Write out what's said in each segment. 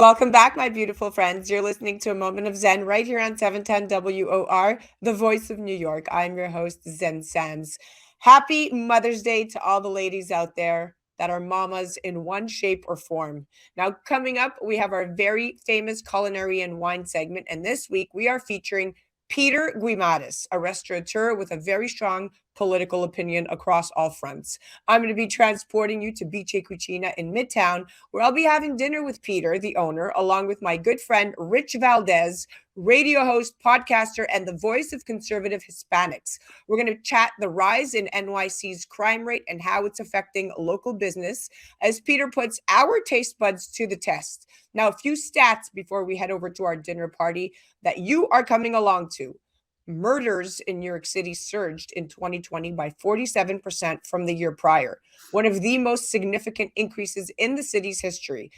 Welcome back, my beautiful friends. You're listening to A Moment of Zen right here on 710 WOR, the voice of New York. I'm your host, Zen Sams. Happy Mother's Day to all the ladies out there that are mamas in one shape or form. Now, coming up, we have our very famous culinary and wine segment. And this week, we are featuring Peter Guimaraes, a restaurateur with a very strong political opinion across all fronts. I'm going to be transporting you to Bice Cucina in Midtown, where I'll be having dinner with Peter, the owner, along with my good friend Rich Valdes, radio host, podcaster, and the voice of conservative Hispanics. We're going to chat the rise in NYC's crime rate and how it's affecting local business as Peter puts our taste buds to the test. Now, a few stats before we head over to our dinner party that you are coming along to. Murders in New York City surged in 2020 by 47% from the year prior, one of the most significant increases in the city's history.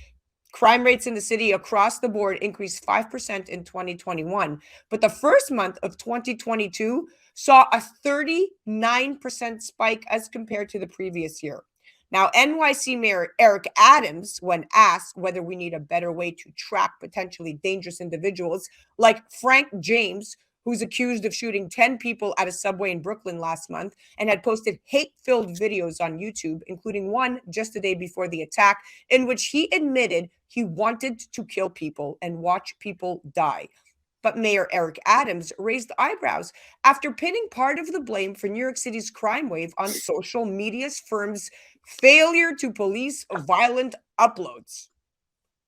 Crime rates in the city across the board increased 5% in 2021, but the first month of 2022 saw a 39% spike as compared to the previous year. Now, NYC Mayor Eric Adams, when asked whether we need a better way to track potentially dangerous individuals like Frank James, who's accused of shooting 10 people at a subway in Brooklyn last month and had posted hate-filled videos on YouTube, including one just the day before the attack, in which he admitted he wanted to kill people and watch people die. But Mayor Eric Adams raised eyebrows after pinning part of the blame for New York City's crime wave on social media's firm's failure to police violent uploads.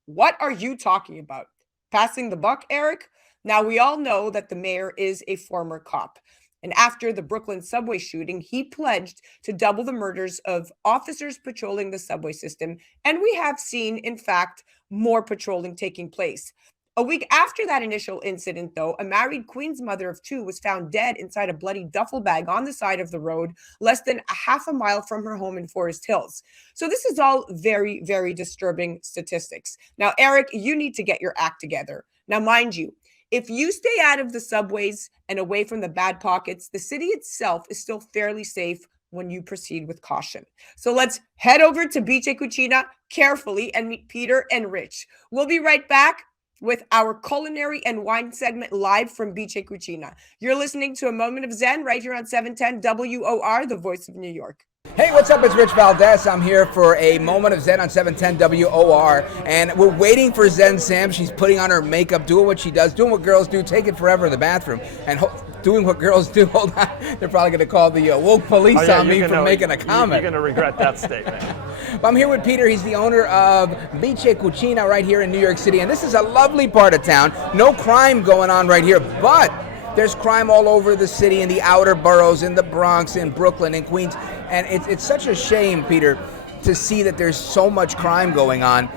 What are you talking about? Passing the buck, Eric? Now, we all know that the mayor is a former cop. And after the Brooklyn subway shooting, he pledged to double the murders of officers patrolling the subway system. And we have seen, in fact, more patrolling taking place. A week after that initial incident, though, a married Queens mother of two was found dead inside a bloody duffel bag on the side of the road, less than a half a mile from her home in Forest Hills. So this is all very, very disturbing statistics. Now, Eric, you need to get your act together. Now, mind you, if you stay out of the subways and away from the bad pockets, the city itself is still fairly safe when you proceed with caution. So let's head over to Bice Cucina carefully and meet Peter and Rich. We'll be right back with our culinary and wine segment live from Bice Cucina. You're listening to A Moment of Zen right here on 710 WOR, the voice of New York. Hey, what's up? It's Rich Valdes. I'm here for A Moment of Zen on 710 WOR, and we're waiting for Zen Sam. She's putting on her makeup, doing what she does, doing what girls do, taking forever in the bathroom, and doing what girls do. Hold on. They're probably going to call the woke police on me for making a comment. You're going to regret that statement. Well, I'm here with Peter. He's the owner of Bice Cucina right here in New York City, and this is a lovely part of town. No crime going on right here, but there's crime all over the city, in the outer boroughs, in the Bronx, in Brooklyn, in Queens. And it's such a shame, Peter, to see that there's so much crime going on.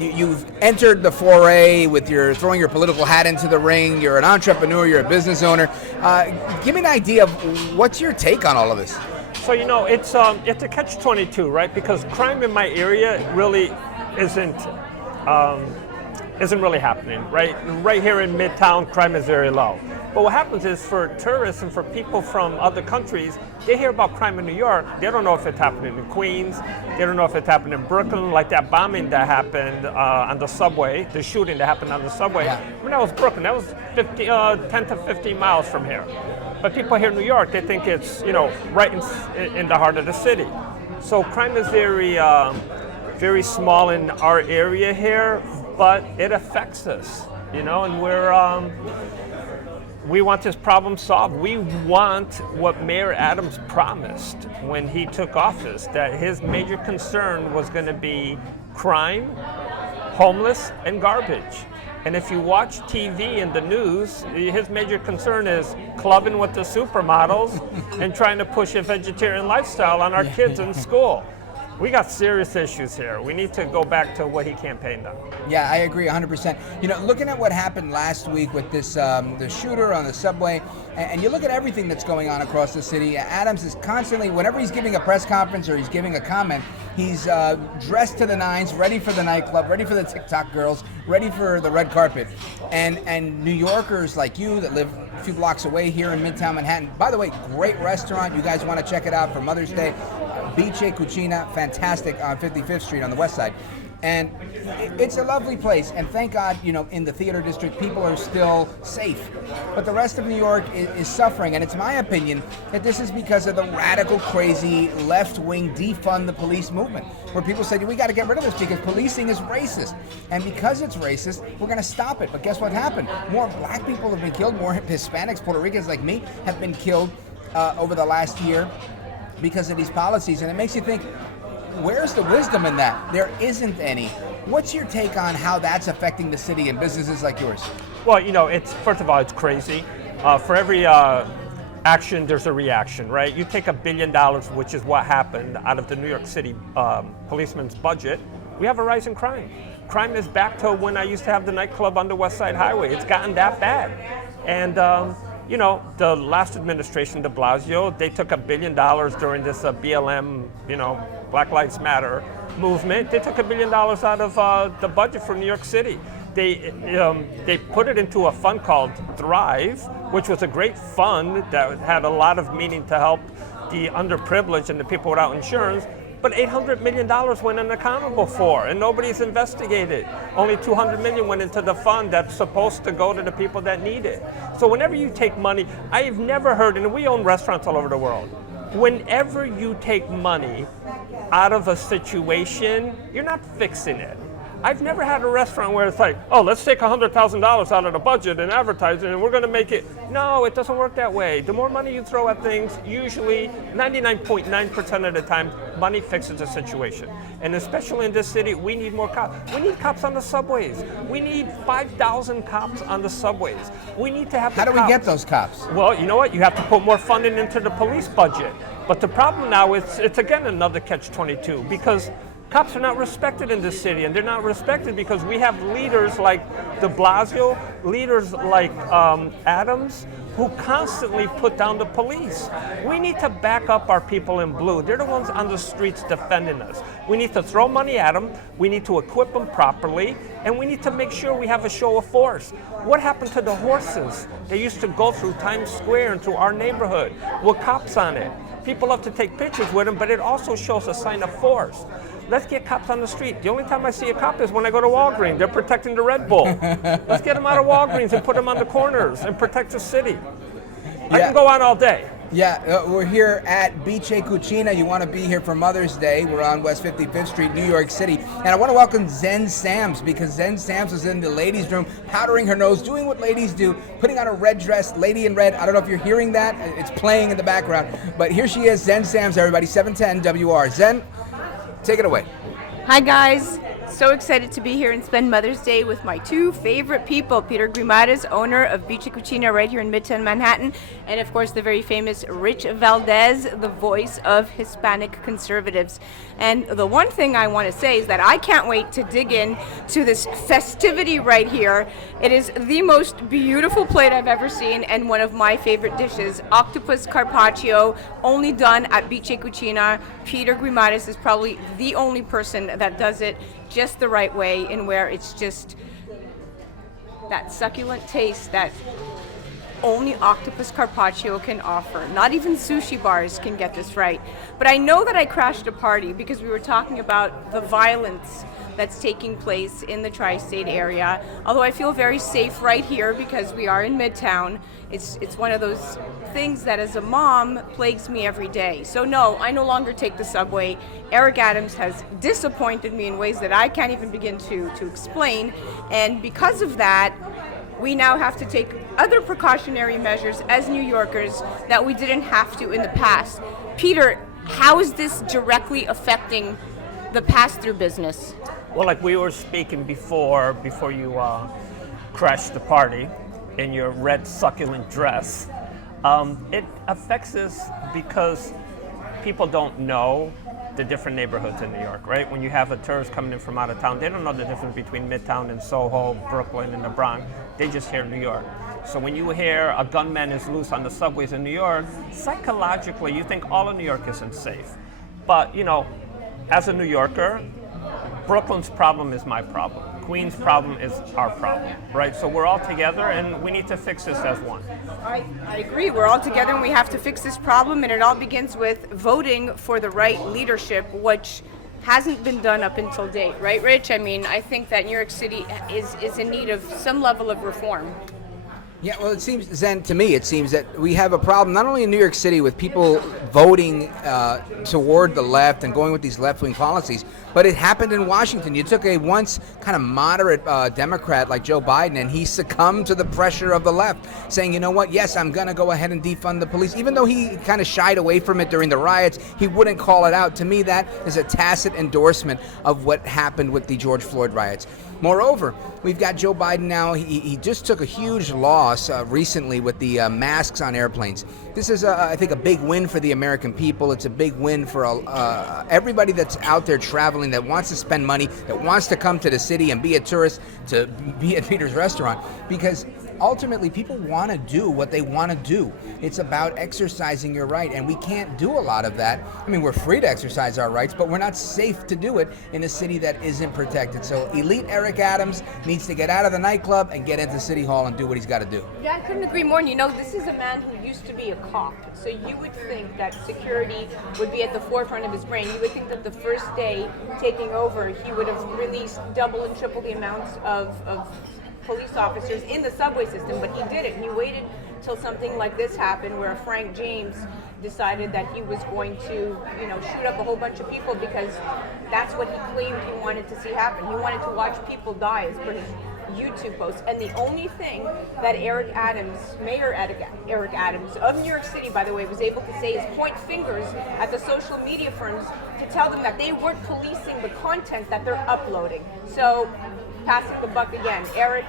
You've entered the foray with your throwing your political hat into the ring. You're an entrepreneur. You're a business owner. Give me an idea of what's your take on all of this. So, it's a catch-22, right? Because crime in my area really isn't really happening, right? Right here in Midtown, crime is very low. But what happens is, for tourists and for people from other countries, they hear about crime in New York. They don't know if it's happening in Queens. They don't know if it's happening in Brooklyn, like that bombing that happened on the subway, the shooting that happened on the subway. Yeah. When that was Brooklyn, that was 10 to 15 miles from here. But people here in New York, they think it's, right in the heart of the city. So crime is very, very small in our area here, but it affects us, and we want this problem solved. We want what Mayor Adams promised when he took office, that his major concern was going to be crime, homeless, and garbage. And if you watch TV and the news, his major concern is clubbing with the supermodels and trying to push a vegetarian lifestyle on our kids in school. We got serious issues here. We need to go back to what he campaigned on. Yeah, I agree 100%. Looking at what happened last week with this the shooter on the subway, and you look at everything that's going on across the city, Adams is constantly, whenever he's giving a press conference or he's giving a comment, he's dressed to the nines, ready for the nightclub, ready for the TikTok girls, ready for the red carpet. And New Yorkers like you that live a few blocks away here in Midtown Manhattan, by the way, great restaurant. You guys want to check it out for Mother's Day. Bice Cucina, fantastic on 55th Street on the west side. And it's a lovely place, and thank God, in the theater district, people are still safe. But the rest of New York is suffering, and it's my opinion that this is because of the radical, crazy, left-wing defund the police movement, where people said, we got to get rid of this because policing is racist. And because it's racist, we're going to stop it. But guess what happened? More black people have been killed, more Hispanics, Puerto Ricans like me have been killed over the last year because of these policies. And it makes you think, where's the wisdom in that? There isn't any. What's your take on how that's affecting the city and businesses like yours? Well, it's first of all, it's crazy. For every action, there's a reaction, right? You take $1 billion, which is what happened, out of the New York City policeman's budget. We have a rise in crime. Crime is back to when I used to have the nightclub on the West Side Highway. It's gotten that bad. And the last administration, de Blasio, they took $1 billion during this BLM, Black Lives Matter movement. They took $1 billion out of the budget for New York City. They put it into a fund called Thrive, which was a great fund that had a lot of meaning to help the underprivileged and the people without insurance. But $800 million went unaccountable for, and nobody's investigated. Only $200 million went into the fund that's supposed to go to the people that need it. So whenever you take money, I've never heard, and we own restaurants all over the world, whenever you take money out of a situation, you're not fixing it. I've never had a restaurant where it's like, let's take $100,000 out of the budget and advertise it and we're going to make it. No, it doesn't work that way. The more money you throw at things, usually 99.9% of the time, money fixes the situation. And especially in this city, we need more cops. We need cops on the subways. We need 5,000 cops on the subways. We need to have How do we get those cops? Well, you know what? You have to put more funding into the police budget. But the problem now is it's again another catch-22 because cops are not respected in this city, and they're not respected because we have leaders like de Blasio, leaders like Adams, who constantly put down the police. We need to back up our people in blue. They're the ones on the streets defending us. We need to throw money at them, we need to equip them properly, and we need to make sure we have a show of force. What happened to the horses? They used to go through Times Square and through our neighborhood with cops on it. People love to take pictures with them, but it also shows a sign of force. Let's get cops on the street. The only time I see a cop is when I go to Walgreens. They're protecting the Red Bull. Let's get them out of Walgreens and put them on the corners and protect the city. I can go on all day. Yeah, we're here at Bice Cucina. You want to be here for Mother's Day. We're on West 55th Street, New York City. And I want to welcome Zen Sams, because Zen Sams is in the ladies' room, powdering her nose, doing what ladies do, putting on a red dress, lady in red. I don't know if you're hearing that. It's playing in the background. But here she is, Zen Sams, everybody, 710 WR. Zen, take it away. Hi, guys. So excited to be here and spend Mother's Day with my two favorite people, Peter Guimaraes, owner of Bice Cucina right here in Midtown Manhattan, and of course the very famous Rich Valdes, the voice of Hispanic conservatives. And the one thing I want to say is that I can't wait to dig in to this festivity right here. It is the most beautiful plate I've ever seen and one of my favorite dishes, octopus carpaccio, only done at Bice Cucina. Peter Guimaraes is probably the only person that does it just the right way, and where it's just that succulent taste that only octopus carpaccio can offer. Not even sushi bars can get this right. But I know that I crashed a party because we were talking about the violence that's taking place in the tri-state area. Although I feel very safe right here because we are in Midtown. It's one of those things that as a mom plagues me every day. So no, I no longer take the subway. Eric Adams has disappointed me in ways that I can't even begin to explain. And because of that, we now have to take other precautionary measures as New Yorkers that we didn't have to in the past. Peter, how is this directly affecting the pass-through business? Well, like we were speaking before you crashed the party in your red succulent dress, it affects us because people don't know the different neighborhoods in New York, right? When you have a tourist coming in from out of town, they don't know the difference between Midtown and Soho, Brooklyn, and the Bronx. They just hear New York. So when you hear a gunman is loose on the subways in New York, psychologically you think all of New York isn't safe. But, as a New Yorker, Brooklyn's problem is my problem. Queens' problem is our problem, right? So we're all together and we need to fix this as one. I agree. We're all together and we have to fix this problem, and it all begins with voting for the right leadership, which hasn't been done up until date, right, Rich? I mean, I think that New York City is in need of some level of reform. Yeah, well, it seems, Zen, to me, it seems that we have a problem not only in New York City with people voting toward the left and going with these left-wing policies, but it happened in Washington. You took a once kind of moderate Democrat like Joe Biden, and he succumbed to the pressure of the left, saying, you know what, yes, I'm going to go ahead and defund the police. Even though he kind of shied away from it during the riots, he wouldn't call it out. To me, that is a tacit endorsement of what happened with the George Floyd riots. Moreover, we've got Joe Biden now. He just took a huge loss recently with the masks on airplanes. This is, I think, a big win for the American people. It's a big win for everybody that's out there traveling, that wants to spend money, that wants to come to the city and be a tourist, to be at Peter's restaurant, because ultimately people want to do what they want to do. It's about exercising your right, and we can't do a lot of that. I mean, we're free to exercise our rights, but we're not safe to do it in a city that isn't protected. So elite Eric Adams needs to get out of the nightclub and get into City Hall and do what he's got to do. Yeah, I couldn't agree more. You know, this is a man who used to be a cop, so you would think that security would be at the forefront of his brain. You would think that the first day taking over, he would have released double and triple the amounts of police officers in the subway system, but he didn't. He waited till something like this happened, where Frank James decided that he was going to, shoot up a whole bunch of people, because that's what he claimed he wanted to see happen. He wanted to watch people die, as per his YouTube posts. And the only thing that Mayor Eric Adams of New York City, by the way, was able to say is point fingers at the social media firms to tell them that they weren't policing the content that they're uploading. So, passing the buck again, Eric.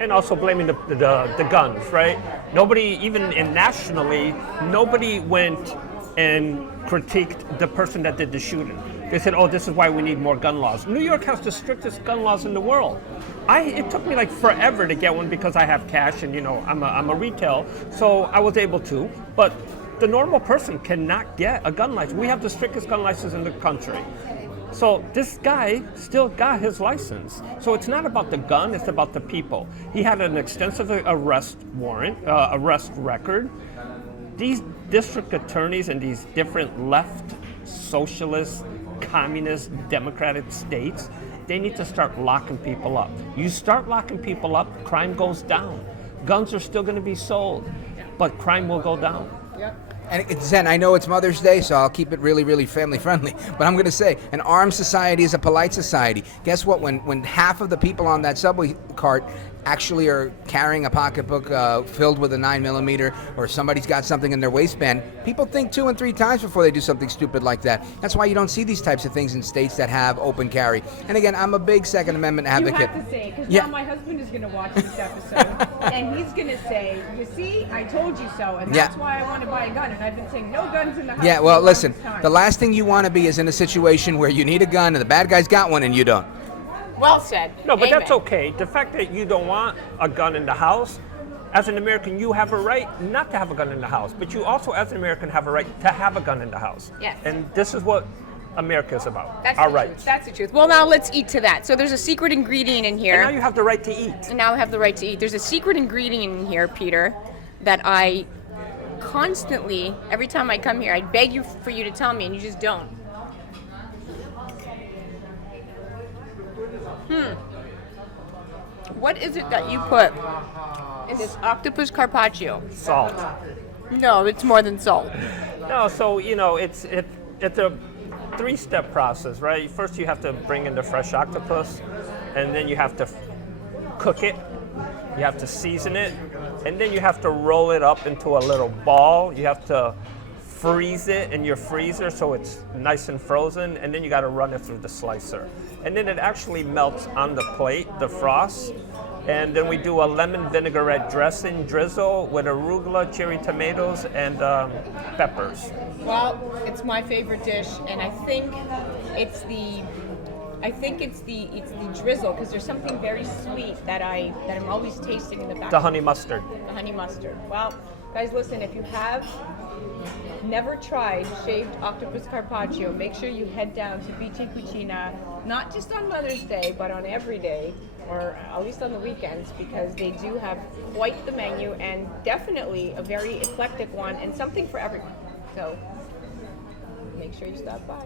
And also blaming the guns, right? Nobody, even nationally, nobody went and critiqued the person that did the shooting. They said, oh, this is why we need more gun laws. New York has the strictest gun laws in the world. It took me like forever to get one, because I have cash and, I'm a retail, so I was able to. But the normal person cannot get a gun license. We have the strictest gun license in the country. So this guy still got his license. So it's not about the gun, it's about the people. He had an extensive arrest record. These district attorneys in these different left, socialist, communist, democratic states, they need to start locking people up. You start locking people up, crime goes down. Guns are still going to be sold, but crime will go down. Yep. And Zen, I know it's Mother's Day, so I'll keep it really, really family friendly. But I'm going to say, an armed society is a polite society. Guess what? When half of the people on that subway cart actually are carrying a pocketbook filled with a 9mm, or somebody's got something in their waistband, people think 2 and 3 times before they do something stupid like that. That's why you don't see these types of things in states that have open carry. And again, I'm a big Second Amendment advocate. You have to say, because now my husband is going to watch this episode, and he's going to say, you see, I told you so, and that's why I want to buy a gun. And I've been saying no guns in the house. Yeah, well, listen, the last thing you want to be is in a situation where you need a gun and the bad guy's got one and you don't. Well said. No, but Amen. that's okay. The fact that you don't want a gun in the house, as an American, you have a right not to have a gun in the house, but you also, as an American, have a right to have a gun in the house. Yes. And this is what America is about. That's our the rights. truth. That's the truth. Well, now let's eat to that. So there's a secret ingredient in here. And now you have the right to eat. And now I have the right to eat. There's a secret ingredient in here, Peter, that I constantly, every time I come here, I beg you for you to tell me, and you just don't. What is it that you put in this octopus carpaccio? Salt. No, it's more than salt. No, so, it's a 3-step process, right? First, you have to bring in the fresh octopus, and then you have to cook it. You have to season it, and then you have to roll it up into a little ball. You have to freeze it in your freezer so it's nice and frozen, and then you got to run it through the slicer. And then it actually melts on the plate, the frost, and then we do a lemon vinaigrette dressing drizzle with arugula, cherry tomatoes, and peppers. Well, it's my favorite dish, and I think it's the drizzle, because there's something very sweet that I'm always tasting in the back. The honey mustard. The honey mustard. Well, guys, listen, if you have never tried shaved octopus carpaccio, make sure you head down to Bice Cucina, not just on Mother's Day, but on every day, or at least on the weekends, because they do have quite the menu, and definitely a very eclectic one, and something for everyone. So make sure you stop by.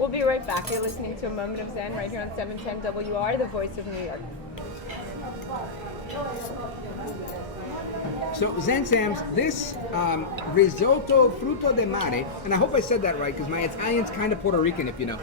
We'll be right back. You're listening to A Moment of Zen right here on 710 WR, the voice of New York. So Zen Sam's, this risotto fruto de mare, and I hope I said that right because my Italian's kind of Puerto Rican, if you know.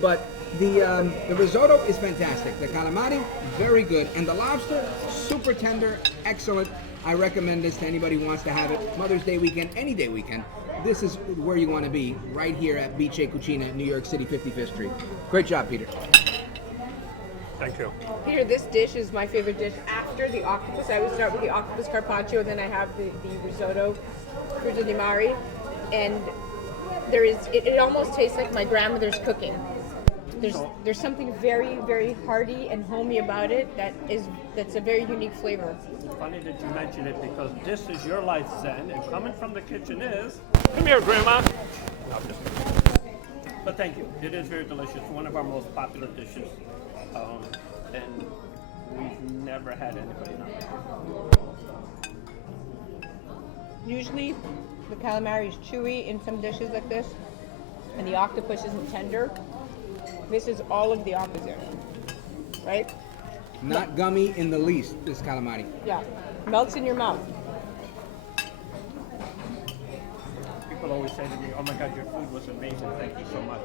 But the risotto is fantastic. The calamari, very good, and the lobster, super tender, excellent. I recommend this to anybody who wants to have it. Mother's Day weekend, any day weekend. This is where you want to be, right here at Bice Cucina, New York City, 55th Street. Great job, Peter. Thank you. Peter, this dish is my favorite dish after the octopus. I always start with the octopus carpaccio, then I have the risotto, fruto di mare, and it almost tastes like my grandmother's cooking. There's something very, very hearty and homey about it that's a very unique flavor. It's funny that you mention it because this is your life, Zen, and coming from the kitchen is... Come here, Grandma. No, I'm just kidding. But thank you. It is very delicious. One of our most popular dishes. And we've never had anybody not like it. Usually, the calamari is chewy in some dishes like this, and the octopus isn't tender. This is all of the opposite, right? Not gummy in the least, this calamari. Yeah, melts in your mouth. People always say to me, oh my God, your food was amazing, thank you so much.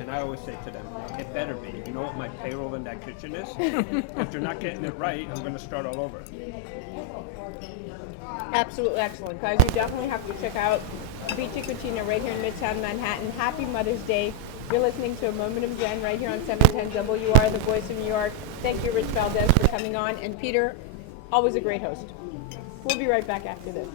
And I always say to them, it better be. You know what my payroll in that kitchen is? If they're not getting it right, I'm going to start all over. Absolutely excellent. Guys, you definitely have to check out Bice Cucina right here in Midtown Manhattan. Happy Mother's Day. You're listening to A Moment of Zen right here on 710 WR, the voice of New York. Thank you, Rich Valdes, for coming on. And Peter, always a great host. We'll be right back after this.